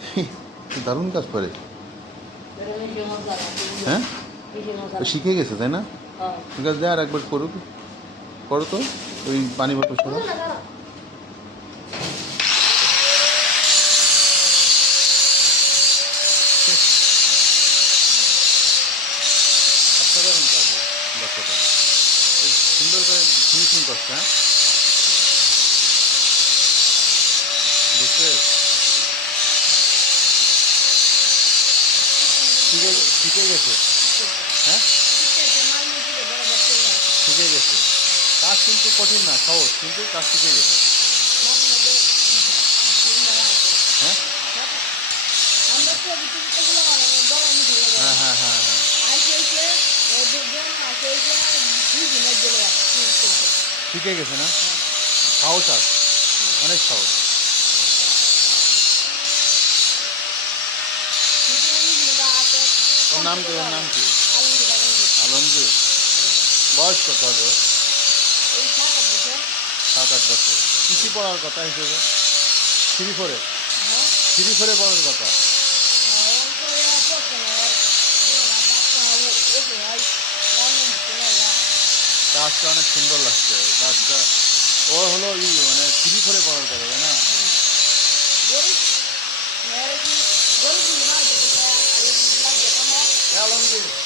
দারুণ কাজ করে। হ্যাঁ? শিখে গেছে, তাই না? ঠিক আছে আর একবার করুক করো তো, ওই পানি বোতল দক্ষতা সুন্দর করে হ্যাঁ? শিখে শিখে গেছে। হ্যাঁ? শিখে গেছে। কাজ কিন্তু কঠিন না, সহজ, কিন্তু কাজ শিখে গেছে। হ্যাঁ? হ্যাঁ হ্যাঁ হ্যাঁ হ্যাঁ। শিখে গেছে না? সাহস আস অনেক সাহস নাম কি? নাম কি? আলমগীর। বয়স কত হবে? সাত আট বছর। কৃষি পড়ার কথা হিসেবে? থ্রি ফোরে? থ্রি ফোরে পড়ার কথা? কাজটা অনেক সুন্দর লাগছে। কাজটা ও হলো ই মানে থ্রি ফোরে পড়ার কথা, তাই না? এ আলমগীর